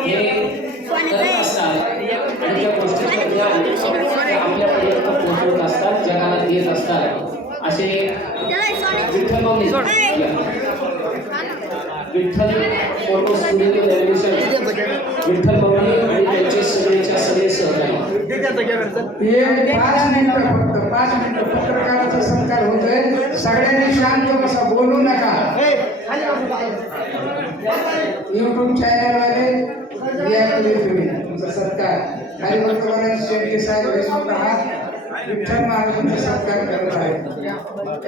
हे करत असतात आणि त्या गोष्टीचं ज्ञान आपल्यापर्यंत पोहोचवत असतात जगाला देत असतात असे विठ्ठल विठ्ठल फोटो स्टुडिओ विठ्ठल आणि त्यांचे सगळेच्या सगळे सहकारी हे पाच मिनिटं फक्त पाच मिनिटं पत्रकाराचा सत्कार होतोय. सगळ्यांनी शांत बसा बोलू नका. युट्यूब चॅनलवाले या पुढे तुम्ही. तुमचा सत्कार. हरिभक्तवरांचे शेळके साहेब वैष्णव आहात विठ्ठल महाराजांचा सत्कार करत आहेत.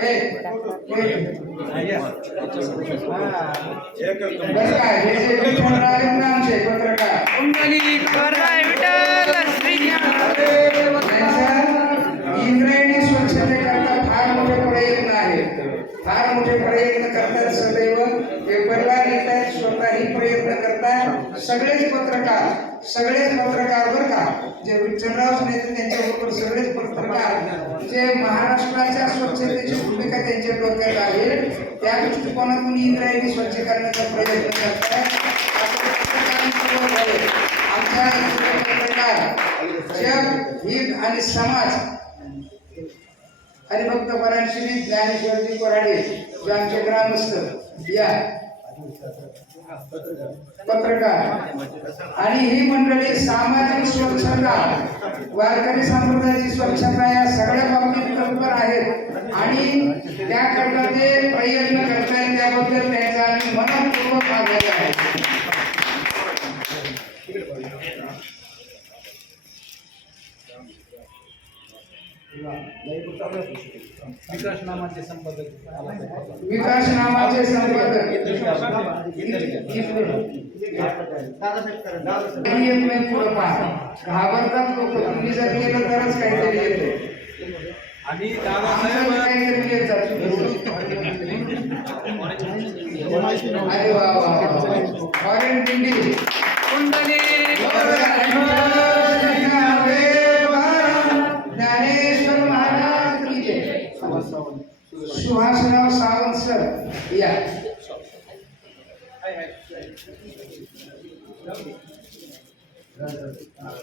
ए, ए. बस आमचे पत्रकार. इंद्रायणी स्वच्छतेकरता फार मोठे प्रयत्न आहेत. फार मोठे प्रयत्न करतात सगळे पेपरला लिहितात स्वतःही प्रयत्न करतात सगळेच पत्रकार सगळेच पत्रकार बरं का? जे विठ्ठलराव नेते त्यांच्याबरोबर सगळेच पत्रकार जे महाराष्ट्राच्या स्वच्छतेची भूमिका त्यांच्या डोक्यात आहे त्या दृष्टिकोनातून इंद्रायणी स्वच्छ करण्याचा प्रयत्न करतात आमच्या पत्रकार जग हित आणि समाज. हरिभक्त परायण ज्ञानेश्वरजी कोराडे जे आमचे ग्रामस्थ. या. पत्रकार. आणि ही मंडळी सामाजिक स्वच्छता वारकरी संप्रदायाची स्वच्छता या सगळ्या बाबतीत तत्पर आहेत. आणि त्याकरता ते प्रयत्न करतायत त्याबद्दल त्यांचा आम्ही मनपूर्वक आभारी आहे. विकास नामाचे संपादक विकास नावाचे संपादक. काही येत नाही पुढं पहा. घाबरतात लोक. तुम्ही जर केलं तरच काहीतरी येते. आणि येतात अरे वा वा वा फॉरेन दिंडी ज्ञानेश्वर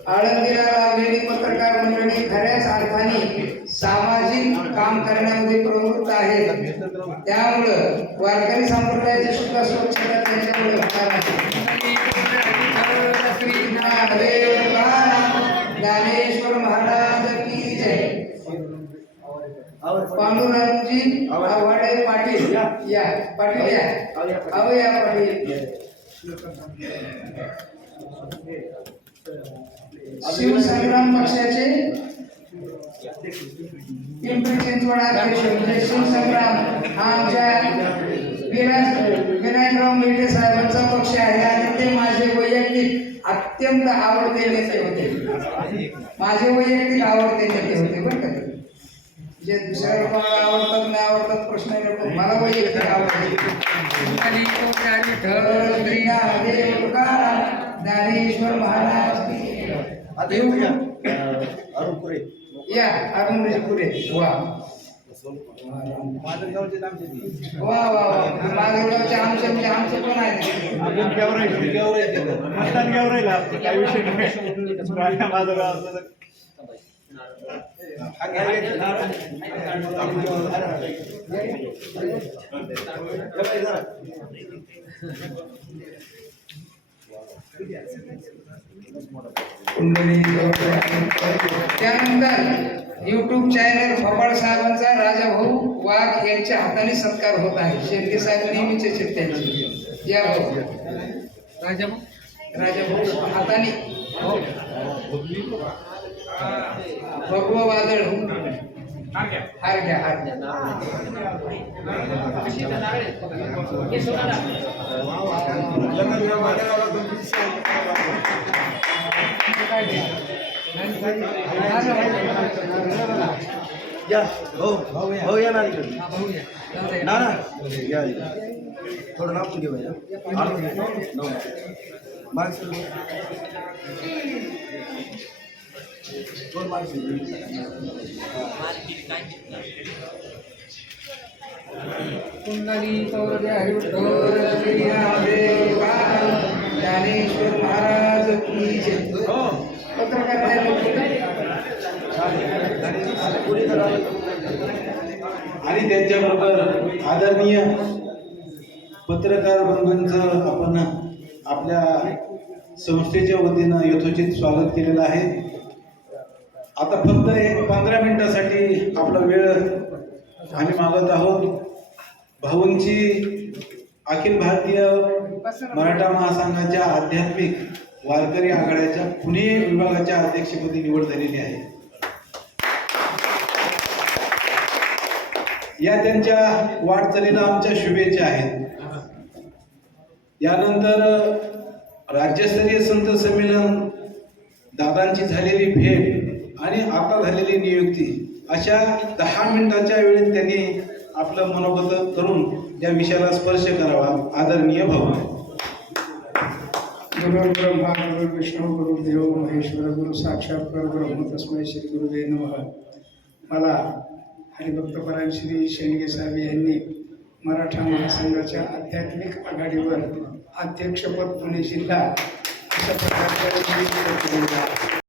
आळंदीला लागलेली पत्रकार मंडळी खऱ्याच अर्थाने सामाजिक काम करण्यामध्ये प्रवृत्त आहेत. त्यामुळं वारकरी संप्रदायाची सुद्धा स्वच्छता त्यांच्यामुळे होणार आहे. ज्ञानेश्वर महाराज की जय. पांडुरंगजी आव्हाडे पाटील या पाटील या. अहो या पाटील. शिवसंग्राम पक्षाचे पिंपरी चिंचवड शिवसंग्राम हा आमच्या विनायक विनायकराव मेटे साहेबांचा पक्ष आहे आणि ते माझे वैयक्तिक अत्यंत आवडते नेते होते. माझे वैयक्तिक आवडते नेते होते बरं का? जे दुसऱ्या लोकांना आवडतात नाही आवडतात प्रश्न मला वैयक्तिक आवडते. ज्ञानेश्वर महाराज की जय. या अरुण पुरे वा माजलगावचे आमचे. वा वा वा माधवरावचे आमचे म्हणजे आमचे पण आहे अजून केव्हा राहील? मतदान? काही विषय नाही कुंडली त्यानंतर युट्यूब चॅनल फपाळ साहेबांचा राजा भाऊ वाघ यांच्या हाताने सत्कार होत आहे. शेट्टी साहेब नेहमीचे आहेत या भाऊ. राजा भाऊ राजा भाऊ हाताने हो. भगव वादळ. हार घ्या. हार घ्या या भाऊ भाऊ या. ना ना ना या. थोडं नापून घेऊ या आठ कुंडली ज्ञानेश्वर महाराज की पत्रकार आणि त्यांच्याबरोबर आदरणीय पत्रकार बंधूंचं आपण आपल्या संस्थेच्या वतीनं यथोचित स्वागत केलेलं आहे. आता फक्त एक पंधरा मिनिटासाठी आपला वेळ आम्ही मागत आहोत. भाऊंची अखिल भारतीय मराठा महासंघाच्या आध्यात्मिक वारकरी आघाड्याच्या पुणे विभागाच्या अध्यक्षपदी निवड झालेली आहे. या त्यांच्या वाटचालीला आमच्या शुभेच्छा आहेत. यानंतर राज्यस्तरीय संत संमेलन दादांची झालेली भेट आणि आता झालेली नियुक्ती अशा दहा मिनिटाच्या वेळेत त्यांनी आपलं मनोगत करून या विषयाला स्पर्श करावा आदरणीय भाऊ गुरु गुरु विष्णू गुरु देव महेश्वर गुरु साक्षात परब्रह्म तस्मै श्री गुरुदेव नम. मला हरिभक्तपरायण श्री शेंडगे साहेब यांनी मराठा महासंघाच्या आध्यात्मिक आघाडीवर अध्यक्षपद पुणे जिल्हा अशा प्रकारच्या